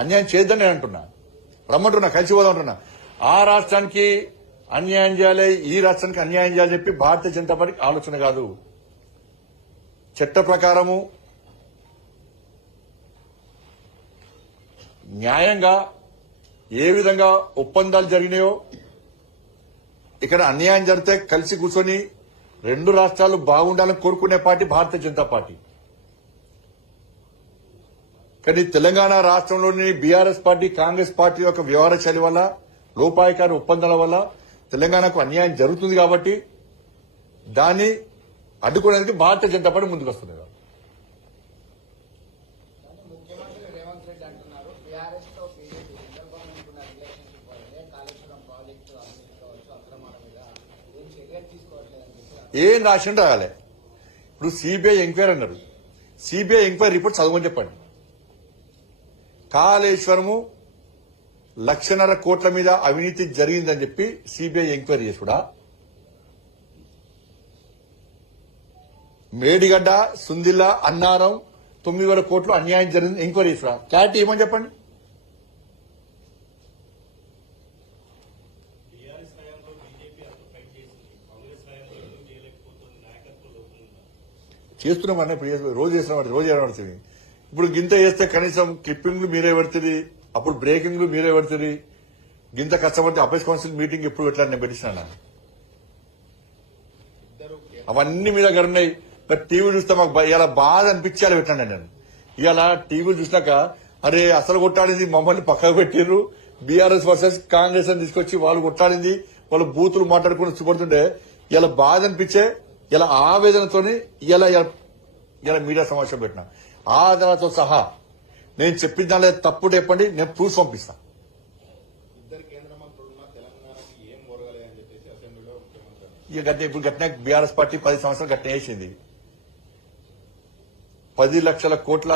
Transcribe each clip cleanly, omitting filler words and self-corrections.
అన్యాయం చేయొద్దని నేను అంటున్నా, రమ్మంటున్నా, కలిసి పోదాం అంటున్నా. ఆ రాష్ట్రానికి అన్యాయం చేయాలి, ఈ రాష్ట్రానికి అన్యాయం చేయాలని చెప్పి భారతీయ జనతా పార్టీకి ఆలోచన కాదు. చట్ట ప్రకారము న్యాయంగా ఏ విధంగా ఒప్పందాలు జరిగినాయో ఇక్కడ అన్యాయం జరిగితే కలిసి కూర్చొని రెండు రాష్ట్రాలు బాగుండాలని కోరుకునే పార్టీ భారతీయ జనతా పార్టీ. కానీ తెలంగాణ రాష్ట్రంలోని బీఆర్ఎస్ పార్టీ, కాంగ్రెస్ పార్టీ యొక్క వ్యవహార శైలి వల్ల, లోపాయకారి ఒప్పందాల వల్ల తెలంగాణకు అన్యాయం జరుగుతుంది. కాబట్టి దాన్ని అడ్డుకోవడానికి భారతీయ జనతా పార్టీ ముందుకు వస్తుంది. ముఖ్యమంత్రి రేవంత్ రెడ్డి అంటున్నారు బీఆర్ఎస్ తో బీజేపీ సెంట్రల్ గవర్నమెంట్ ఉన్న రిలేషన్షిప్ వల్లే కాళేశ్వరం ప్రాజెక్టు కావచ్చు అక్రమాల మీద ఏం చర్యలు తీసుకోవట్లేదని ఏం రాసిండు రాగాలి. ఇప్పుడు సిబిఐ ఎంక్వైరీ అన్నారు. సిబిఐ ఎంక్వైరీ రిపోర్ట్ చదవమని చెప్పండి. కాళేశ్వరము 1,50,000 కోట్ల మీద అవినీతి జరిగిందని చెప్పి సిబిఐ ఎంక్వైరీ చేసుడా? మేడిగడ్డ, సుందిల్ల, అన్నారం 9,000 కోట్లు అన్యాయం జరిగింది ఎంక్వైరీ చేసుడా? క్లారిటీ ఏమని చెప్పండి. చేస్తున్నామన్నా, ఇప్పుడు రోజు చేస్తున్నాం, రోజు ఏమడుతుంది. ఇప్పుడు గింత చేస్తే కనీసం క్లిప్పింగ్లు మీరే పెడుతుంది, అప్పుడు బ్రేకింగ్లు మీరే పెడుతుంది. గింత కష్టపడితే అపేస్ కౌన్సిల్ మీటింగ్ ఎప్పుడు పెట్టాలని నేను పెట్టించిన. అవన్నీ మీ దగ్గర ఉన్నాయి. టీవీ చూస్తే మాకు ఇలా బాధ అనిపించాలి పెట్టండి. నేను ఇవాళ టీవీలు చూసినాక అరే అసలు కొట్టాడింది మమ్మల్ని పక్కకు పెట్టిర్రు, బీఆర్ఎస్ వర్సెస్ కాంగ్రెస్ అని తీసుకొచ్చి వాళ్ళు కొట్టాడింది, వాళ్ళు బూతులు మాట్లాడుకుని చూపడుతుంటే ఇలా బాధ అనిపించే, ఇలా ఆవేదనతోని ఇలా మీడియా సమావేశం పెట్టిన ఆధారాలతో సహా నేను చెప్పిన దాని తప్పుడు చెప్పండి, నేను ప్రూఫ్ పంపిస్తా. ఇక గట్ట ఇప్పుడు గట్టిన బీఆర్ఎస్ పార్టీ 10 సంవత్సరాలు గట్టిన వేసింది. 10 లక్షల కోట్ల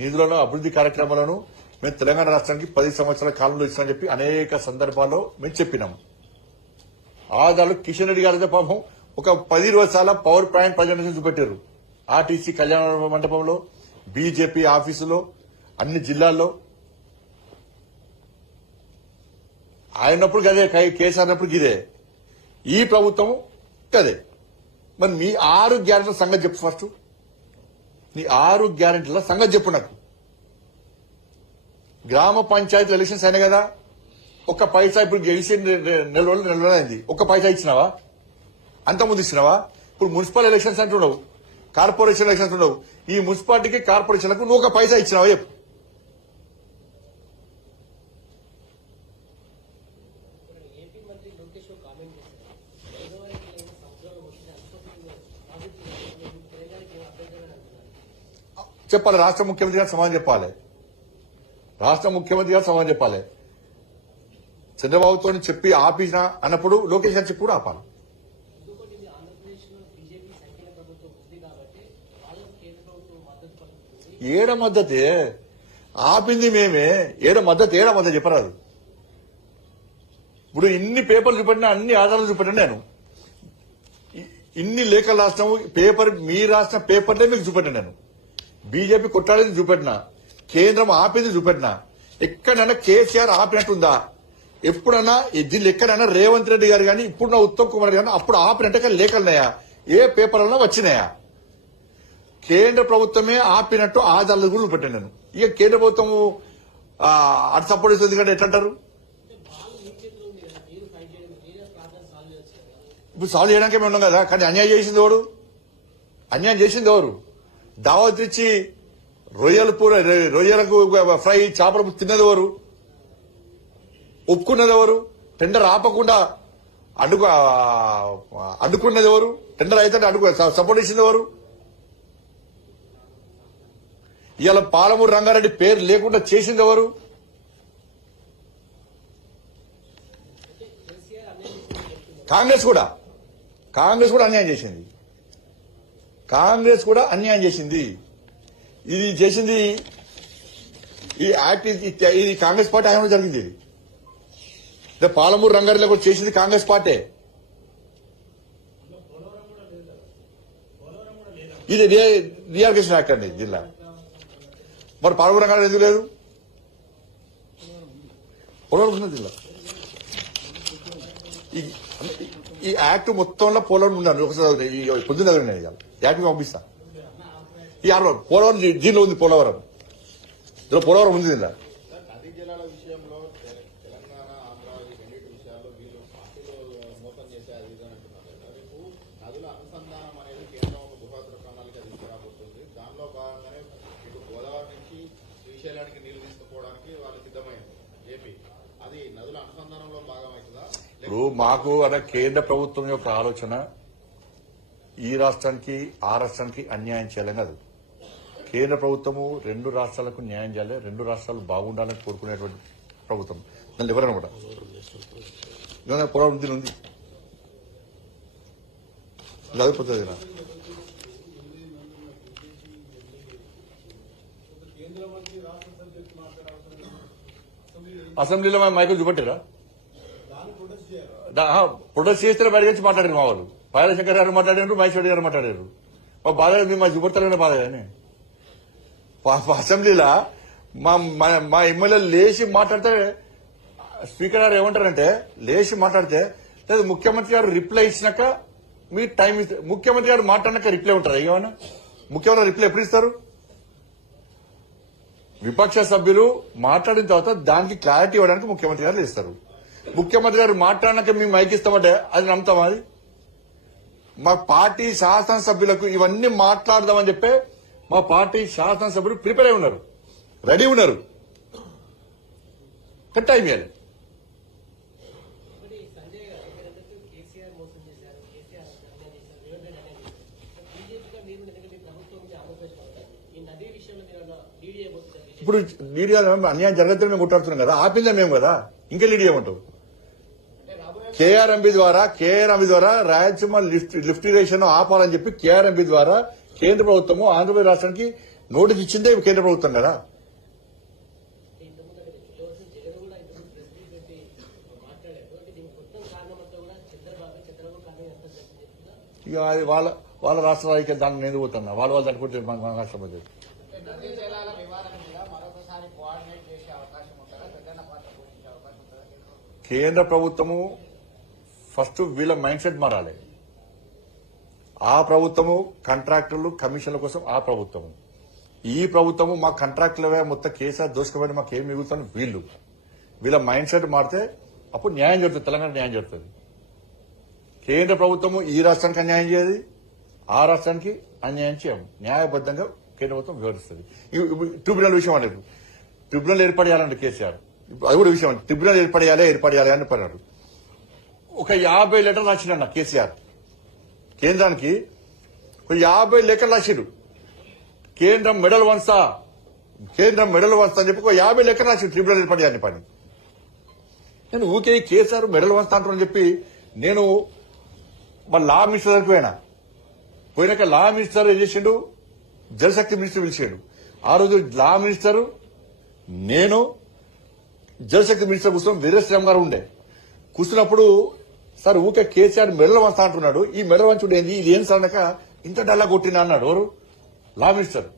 నిధులను, అభివృద్ది కార్యక్రమాలను మేము తెలంగాణ రాష్ట్రానికి 10 సంవత్సరాల కాలంలో ఇస్తామని చెప్పి అనేక సందర్భాల్లో మేము చెప్పినాము. ఆధారాలు కిషన్ రెడ్డి గారి పాపం ఒక 10-20 సార్లు పవర్ పాయింట్ ప్రజెంటేషన్ చూపెట్టారు. ఆర్టీసీ కళ్యాణ మండపంలో, బీజేపీ ఆఫీసులో, అన్ని జిల్లాల్లో. ఆయనప్పుడు గదే, కేసీఆర్ అన్నప్పుడు గిదే, ఈ ప్రభుత్వం గదే. మరి మీ 6 గ్యారెంటీల సంగతి చెప్పు. ఫస్ట్ నీ 6 గ్యారెంటీల సంగతి చెప్పు నాకు. గ్రామ పంచాయతీ ఎలక్షన్స్ అయినాయి కదా, ఒక్క పైసా ఇప్పుడు గెలిచి నెల రోజులు అయింది, ఒక్క పైసా ఇచ్చినావా? అంతకుముందు ఇచ్చినావా? ఇప్పుడు మున్సిపల్ ఎలక్షన్స్ అంటున్నావు, కార్పొరేషన్ ఎలక్షన్స్ ఉండవు. ఈ మున్సిపాలిటీకి, కార్పొరేషన్లకు నువ్వు ఒక పైసా ఇచ్చినావా చెప్పు. చెప్పాలి, రాష్ట్ర ముఖ్యమంత్రి గారు సమాధానం చెప్పాలి. రాష్ట్ర ముఖ్యమంత్రి గారు సమాధానం చెప్పాలి. చంద్రబాబుతో చెప్పి ఆపిన అన్నప్పుడు లోకేష్ గారు చెప్పి కూడా ఆపాలి. ఏడ మద్దతే ఆపింది మేమే, ఏడ మద్దతు చెప్పరాదు. ఇప్పుడు ఇన్ని పేపర్లు చూపెట్టినా, అన్ని ఆధారాలు చూపెట్టినా, నేను ఇన్ని లేఖలు రాష్ట్రం పేపర్, మీ రాష్ట్ర పేపర్లే మీకు చూపెట్టినా. నేను బీజేపీ కొట్టాడేది చూపెట్టినా, కేంద్రం ఆపింది చూపెట్టినా. ఎక్కడైనా కేసీఆర్ ఆపినట్టుందా? ఎప్పుడన్నా దీన్ని ఎక్కడైనా రేవంత్ రెడ్డి గారు కానీ, ఇప్పుడు నా ఉత్తమ్ కుమార్ గారు అప్పుడు ఆపినట్టు లేఖలున్నాయా? ఏ పేపర్లలో వచ్చినాయా? కేంద్ర ప్రభుత్వమే ఆపినట్టు ఆధారాలు కూడా పెట్టాను నేను. ఇక కేంద్ర ప్రభుత్వం అటు సపోర్ట్ చేస్తుంది కంటే ఎట్లంటారు? ఇప్పుడు సాల్వ్ చేయడానికి మేము ఉన్నాం కదా. కానీ అన్యాయం చేసింది ఎవరు? అన్యాయం చేసింది ఎవరు? దావత్ ఇచ్చి రొయ్యలకు ఫ్రై, చేపలు తిన్నది ఎవరు? ఒప్పుకున్నది ఎవరు? టెండర్ ఆపకుండా అడ్డుకున్నది ఎవరు? టెండర్ అయితే సపోర్ట్ చేసింది ఎవరు? ఇవాళ పాలమూరు రంగారెడ్డి పేరు లేకుండా చేసింది ఎవరు? కాంగ్రెస్ కూడా అన్యాయం చేసింది. ఇది చేసింది, ఈ యాక్ట్ ఇది కాంగ్రెస్ పార్టీ హయాంలో జరిగింది. ఇది పాలమూరు రంగారెడ్డిలో కూడా చేసింది కాంగ్రెస్ పార్టీ. ఇది రియాలికేషన్ యాక్ట్ అండి జిల్లా. మరి పాలమూరు రంగారెడ్డి ఎందుకు లేదు? పోలవరం ఉన్నది ఇలా ఈ యాక్ట్ మొత్తంలో పోలవరం ఉన్నాను ఒకసారి పొద్దున్న దగ్గర నేను యాక్ట్ పంపిస్తా ఈ పోలవరం దీనిలో ఉంది పోలవరం ఇందులో పోలవరం ఉంది ఇలా నదీ జలాల విషయంలో తెలంగాణ ఆంధ్ర ఈ రెండింటి విషయాల్లో వీళ్ళు పార్టీలో మోసం చేసే అది ఇది అంటున్నారు కదా. రేపు నదుల అనుసంధానం అనేది కేంద్రం ఒక బృహత్తర ప్రణాళిక తీసుకురాబోతుంది. దానిలో భాగంగానే ఇటు గోదావరి నుంచి శ్రీశైలానికి నీళ్లు తీసుకుపోవడానికి వాళ్ళు సిద్ధమైంది ఏపీ. అది నదుల అనుసంధానంలో భాగమవుతుందా? ఇప్పుడు మాకు అన్న కేంద్ర ప్రభుత్వం యొక్క ఆలోచన ఈ రాష్ట్రానికి ఆ రాష్ట్రానికి అన్యాయం చేయాలని కాదు. కేంద్ర ప్రభుత్వము రెండు రాష్ట్రాలకు న్యాయం చేయాలి, రెండు రాష్ట్రాలు బాగుండాలని కోరుకునేటువంటి ప్రభుత్వం. దాన్ని ఎవరైనా కూడా పోరాటం దీని ఉంది చదివిపోతుంది. అసెంబ్లీలో మా మైకులు చూపెట్టారా? ప్రొటెస్ట్ చేస్తే బయట నుంచి మాట్లాడారు మా వాళ్ళు. పాయలశంకర్ గారు మాట్లాడారు, మహేశ్వరి గారు మాట్లాడారు. మా బాధ మా చూపెడతారనే బాధ కానీ అసెంబ్లీలో మా ఎమ్మెల్యేలు లేచి మాట్లాడితే స్పీకర్ గారు ఏమంటారంటే లేచి మాట్లాడితే లేదు ముఖ్యమంత్రి గారు రిప్లై ఇచ్చినాక మీ టైం ముఖ్యమంత్రి గారు మాట్లాడినాక రిప్లై ఉంటారా? ఏమన్నా ముఖ్యమంత్రి రిప్లై ఎప్పుడు ఇస్తారు? విపక్ష సభ్యులు మాట్లాడిన తర్వాత దానికి క్లారిటీ ఇవ్వడానికి ముఖ్యమంత్రి గారు ఇస్తారు. ముఖ్యమంత్రి గారు మాట్లాడినాక మేము మైక్ ఇస్తామంటే అది నమ్ముతామా? అది మా పార్టీ శాసనసభ్యులకు ఇవన్నీ మాట్లాడదామని చెప్పే మా పార్టీ శాసనసభ్యులు ప్రిపేర్ అయి ఉన్నారు, రెడీ ఉన్నారు. టైం ఇవ్వాలి. ఇప్పుడు లీడ్ అన్యాయం జరగద్దని మేము కొట్టాడుతున్నాం కదా, ఆపిందే మేము కదా, ఇంకా లీడ్ చేయమంటావు? కేఆర్ఎంబీ ద్వారా రాయలసీమ లిఫ్ట్ ఇరిగేషన్ ఆపాలని చెప్పి కేఆర్ఎంబీ ద్వారా కేంద్ర ప్రభుత్వము ఆంధ్రప్రదేశ్ రాష్ట్రానికి నోటీస్ ఇచ్చిందే కేంద్ర ప్రభుత్వం కదా. ఇక అది వాళ్ళ రాష్ట్ర ఐక్య దాన్ని నేను పోతున్నా, వాళ్ళు అనుకుంటే మన రాష్ట్రం అది. నదీ జలాల వివాదం మీద మరొకసారి కోఆర్డినేట్ చేసే అవకాశం ఉంటుందా? పెద్దన్న పాత్ర పోషించే అవకాశం ఉంటుందా? కేంద్ర ప్రభుత్వము ఫస్ట్ వీళ్ళ మైండ్ సెట్ మారాలి. ఆ ప్రభుత్వము కాంట్రాక్టర్లు కమిషన్ల కోసం ఆ ప్రభుత్వము, ఈ ప్రభుత్వము మా కాంట్రాక్టులవే మొత్తం కేసీఆర్ దోషకపోయినా మాకు ఏం మిగులుతాను వీళ్ళ మైండ్ సెట్ మారితే అప్పుడు న్యాయం జరుగుతుంది, తెలంగాణ న్యాయం జరుగుతుంది. కేంద్ర ప్రభుత్వము ఈ రాష్ట్రానికి అన్యాయం చేయదు, ఆ రాష్ట్రానికి అన్యాయం చేయము. న్యాయబద్దంగా కేంద్ర ప్రభుత్వం వివరిస్తుంది. ట్రిబ్యునల్ విషయం అనేది ట్రిబ్యునల్ ఏర్పడేయాలంటే కేసీఆర్ అది కూడా విషయం. ట్రిబ్యునల్ ఏర్పడేయాలి అని పడినాడు. ఒక 50 లెటర్లు రాసిండన్న కేసీఆర్ కేంద్రానికి, ఒక 50 లెక్కలు రాసిండు. కేంద్రం మెడల్ వంచా అని చెప్పి ఒక 50 లెక్కలు రాసిండు ట్రిబ్యునల్ ఏర్పడేయాలని పని. నేను ఊకే కేసీఆర్ మెడల్ వంచా అంటారని చెప్పి నేను మా లా మినిస్టర్ దగ్గరికి పోయినాక లా మినిస్టర్ ఏం చేసిండు, జలశక్తి మినిస్టర్ పిలిచాడు. ఆ రోజు లా మినిస్టర్ నేను జలశక్తి మినిస్టర్ కూర్చొని వీరేశ్వరం గారు ఉండే. కూర్చున్నప్పుడు సార్ ఊకే కేసీఆర్ మెడలు వంచా అంటున్నాడు, ఈ మెడలు వంచుడు ఏంది, ఇది ఏం సార్ అనక ఇంత డల్లా కొట్టినా అన్నాడు. ఎవరు? Law minister.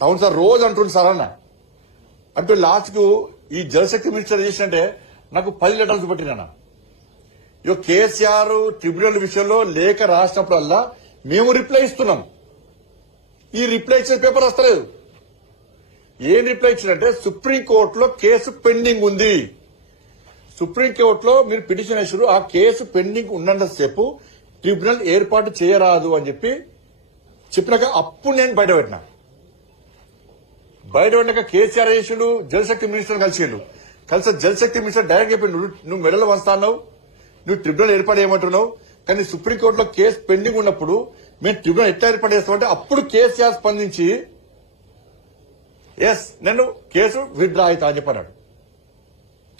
అవును సార్ రోజు అంటుండు సార్ అన్న అంటే లాస్ట్ కు ఈ జలశక్తి మినిస్టర్ చేసినట్టే నాకు 10 లెటర్లు చూపెట్టినా. ఇక కేసీఆర్ ట్రిబ్యునల్ విషయంలో లేఖ రాసినప్పుడల్లా మేము రిప్లై ఇస్తున్నాం. ఈ రిప్లై ఇచ్చిన పేపర్ వస్తలేదు. ఏం రిప్లై ఇచ్చినట్టే సుప్రీంకోర్టులో కేసు పెండింగ్ ఉంది, సుప్రీంకోర్టులో మీరు పిటిషన్ వేసారు, ఆ కేసు పెండింగ్ ఉన్నంతసేపు ట్రిబ్యునల్ ఏర్పాటు చేయరాదు అని చెప్పినాక అప్పుడు నేను బయటపెట్టినాక కేసీఆర్ చేసిండు, జలశక్తి మినిస్టర్ కలిసిండు. జలశక్తి మినిస్టర్ డైరెక్ట్ చెప్పిండు, నువ్వు మెడలు వంచుతావు, నువ్వు ట్రిబ్యునల్ ఏర్పాటు చేయమంటున్నావు, కానీ సుప్రీంకోర్టులో కేసు పెండింగ్ ఉన్నప్పుడు మేము ట్రిబ్యునల్ ఎట్లా ఏర్పాటు చేస్తామంటే అప్పుడు కేసీఆర్ స్పందించి ఎస్ నేను కేసు విత్డ్రా అవుతా అని చెప్పన్నాడు.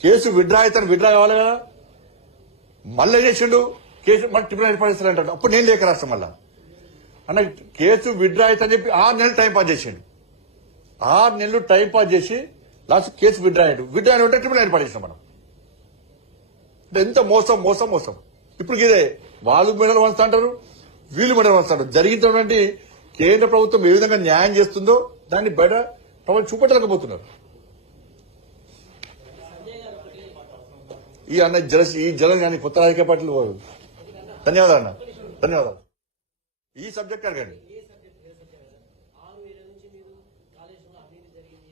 కేసు విత్డ్రా కావాలి కదా, మళ్ళీ ఏం చేసిండు, కేసు మళ్ళీ ట్రిబ్యునల్ ఏర్పాటు చేస్తారంటాడు. అప్పుడు నేను లేక రాష్ట్రం మళ్ళా అన్న కేసు విత్డ్రా అవుతా అని చెప్పి 6 నెలలు టైం పాస్ చేసిండు. 6 నెలలు టైం పాస్ చేసి లాస్ట్ కేసు విత్డ్రా అయ్యాడు. విత్డ్రా అంటే ట్రిబ్యునల్ ఏర్పాటు చేసినాం మనం. ఎంత మోసం. ఇప్పుడు ఇదే వాళ్ళు మెడలు వంచుతా అంటారు, వీళ్ళు మెడలు వంచుతారు. జరిగినటువంటి కేంద్ర ప్రభుత్వం ఏ విధంగా న్యాయం చేస్తుందో దాన్ని బయట ప్రభుత్వం చూపెట్టలేకపోతున్నారు. ఈ జలం కానీ కొత్త రాజకీయ పార్టీలు పోరు. ధన్యవాదాలు అన్న, ధన్యవాదాలు. ఈ సబ్జెక్ట్ అడగండి. ఏ సబ్జెక్ట్ ఏ సబ్జెక్ట్ 6 ఏళ్ల నుంచి మీరు కాళేశ్వరంలో అవినీతి జరిగింది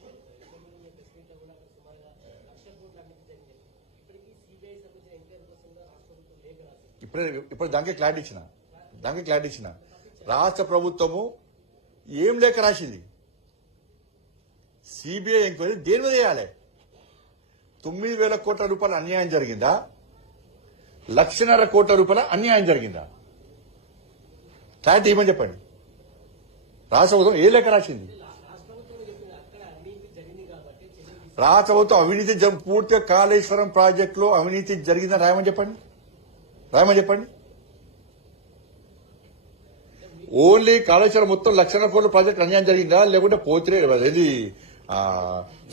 ప్రెస్ మీట్లో కూడా సుమారుగా 1,00,00,000 కోట్ల అవినీతి జరిగింది. ఇప్పటికీ సిబిఐ సంబంధించిన ఎంక్వైరీ కోసం రాష్ట్ర ప్రభుత్వం లేఖ రాసింది. ఇప్పుడు దానికి క్లారిటీ ఇచ్చిన రాష్ట్ర ప్రభుత్వము ఏం లేఖ రాసింది? సిబిఐ ఎంక్వైరీ దేని మీద చేయాలి? 9,000 కోట్ల రూపాయల అన్యాయం జరిగిందా? 1,50,000 కోట్ల రూపాయల అన్యాయం జరిగిందా? క్లారిటీ ఇవ్వమని చెప్పండి. రాష్ట్ర ప్రభుత్వం ఏ లేఖ రాసింది? రాష్ట్ర ప్రభుత్వం అవినీతి పూర్తిగా కాళేశ్వరం ప్రాజెక్టులో అవినీతి జరిగిందని రాయమని చెప్పండి. ఓన్లీ కాళేశ్వరం మొత్తం 1,00,000 కోట్ల ప్రాజెక్టు అన్యాయం జరిగిందా, లేకుంటే పోతిరే ఇది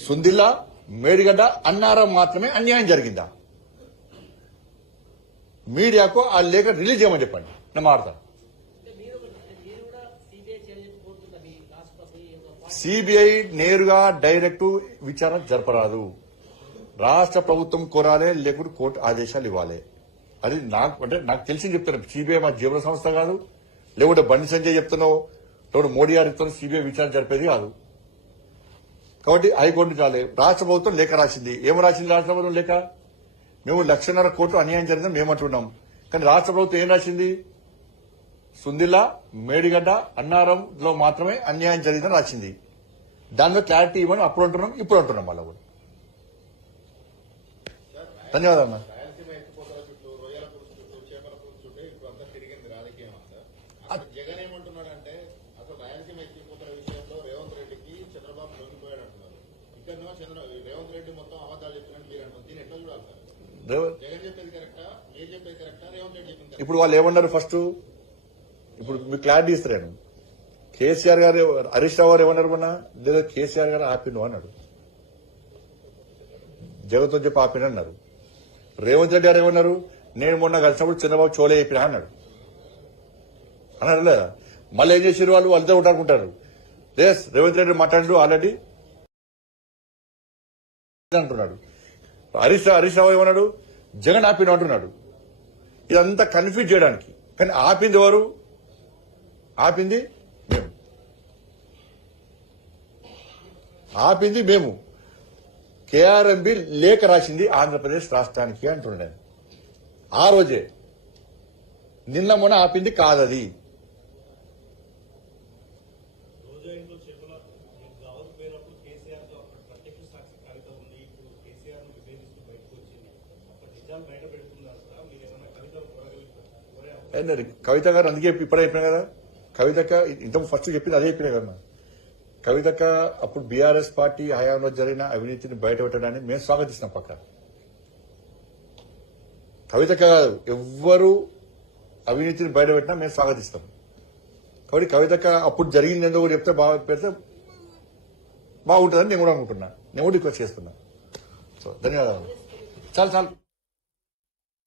సుందిల్లా, మేడిగడ్డ, అన్నారం మాత్రమే అన్యాయం జరిగిందా? మీడియాకు ఆ లేఖ రిలీజ్ చేయమని చెప్పండి, నేను మాట్లాడతాను. సిబిఐ నేరుగా డైరెక్ట్ విచారణ జరపరాదు. రాష్ట్ర ప్రభుత్వం కోరాలే, లేకుంటే కోర్టు ఆదేశాలు ఇవ్వాలి. అది నాకు తెలిసి చెప్తాను. సిబిఐ మా జీవన సంస్థ కాదు, లేకుంటే బండి సంజయ్ చెప్తున్నావు, లేకుంటే మోడీ గారు చెప్తున్నా సిబిఐ విచారణ జరిపేది కాదు. కాబట్టి హైకోర్టు చాలే. రాష్ట్ర ప్రభుత్వం లేఖ రాసింది. ఏం రాసింది రాష్ట్ర ప్రభుత్వం లేఖ? మేము 1,00,000 కోట్లు అన్యాయం జరిగిందని మేము అంటున్నాం. కానీ రాష్ట్ర ప్రభుత్వం ఏం రాసింది? సుందిల్లా, మేడిగడ్డ, అన్నారంలో మాత్రమే అన్యాయం జరిగిందని రాసింది. దానిలో క్లారిటీ ఇవ్వని అప్పుడు అంటున్నాం, ఇప్పుడు అంటున్నాం మళ్ళా కూడా. ధన్యవాదాలు అన్న. రాయలసీమ ఎత్తిపోతల చుట్టూ, రొయ్యల పులుసు చుట్టూ, చేపల పులుసు చుట్టూ ఇప్పుడు అంతా తిరిగింది రాజకీయం అంతా. అసలు జగన్ ఏమంటున్నాడంటే అసలు రాయలసీమ ఎత్తిపోతల విషయంలో రేవంత్ రెడ్డికి చంద్రబాబు లొంగిపోయాడు అంటున్నారు. ఇక్కడనో రేవంత్ రెడ్డి మొత్తం అబద్దాలు చెప్పినట్టు మీరు అంటున్నారు. దీన్ని ఎట్లా చూడాలి సార్? జగన్ చెప్పేది కరెక్టా, మీరు చెప్పేది కరెక్టా, రేవంత్ రెడ్డి చెప్పింది? ఇప్పుడు వాళ్ళు ఏమన్నారు? ఫస్ట్ ఇప్పుడు మీకు క్లారిటీ ఇస్తాను. కేసీఆర్ గారు, హరీష్ రావు గారు ఏమన్నారు? మొన్న లేదా కేసీఆర్ గారు ఆపిండు అన్నాడు, జగన్తో చెప్పి ఆపిండు అన్నారు. రేవంత్ రెడ్డి గారు ఏమన్నారు? నేను మొన్న కలిసినప్పుడు చంద్రబాబు చోలే చెప్పినా అన్నాడు లేదా? మళ్ళీ ఏం చేసారు వాళ్ళు? వాళ్ళతో ఉంటారుకుంటారు. ఎస్, రేవంత్ రెడ్డి మాట్లాడు ఆల్రెడీ అంటున్నాడు. హరీష్ రావు ఏమన్నాడు? జగన్ ఆపిన అంటున్నాడు. ఇదంతా కన్ఫ్యూజ్ చేయడానికి. కానీ ఆపింది ఎవరు? ఆపింది మేము. కేఆర్ఎంబి లేఖ రాసింది ఆంధ్రప్రదేశ్ రాష్ట్రానికి అంటున్నాను. ఆ రోజే, నిన్న మొన్న ఆపింది కాదది. కవిత గారు అందుకే ఇప్పుడే చెప్పినా కదా. కవితక్క ఇంత ఫస్ట్ చెప్పింది అదే చెప్పినా కదా. కవితక్క అప్పుడు బీఆర్ఎస్ పార్టీ హయాంలో జరిగిన అవినీతిని బయటపెట్టడాన్ని మేము స్వాగతిస్తున్నాం. పక్క కవితక్క కాదు, ఎవ్వరు అవినీతిని బయటపెట్టినా మేము స్వాగతిస్తాం. కాబట్టి కవితక్క అప్పుడు జరిగింది ఎందుకు చెప్తే పెడితే బాగుంటుందని నేను కూడా అనుకుంటున్నా. నేను కూడా రిక్వెస్ట్ చేస్తున్నా. సో ధన్యవాదాలు. చాలు.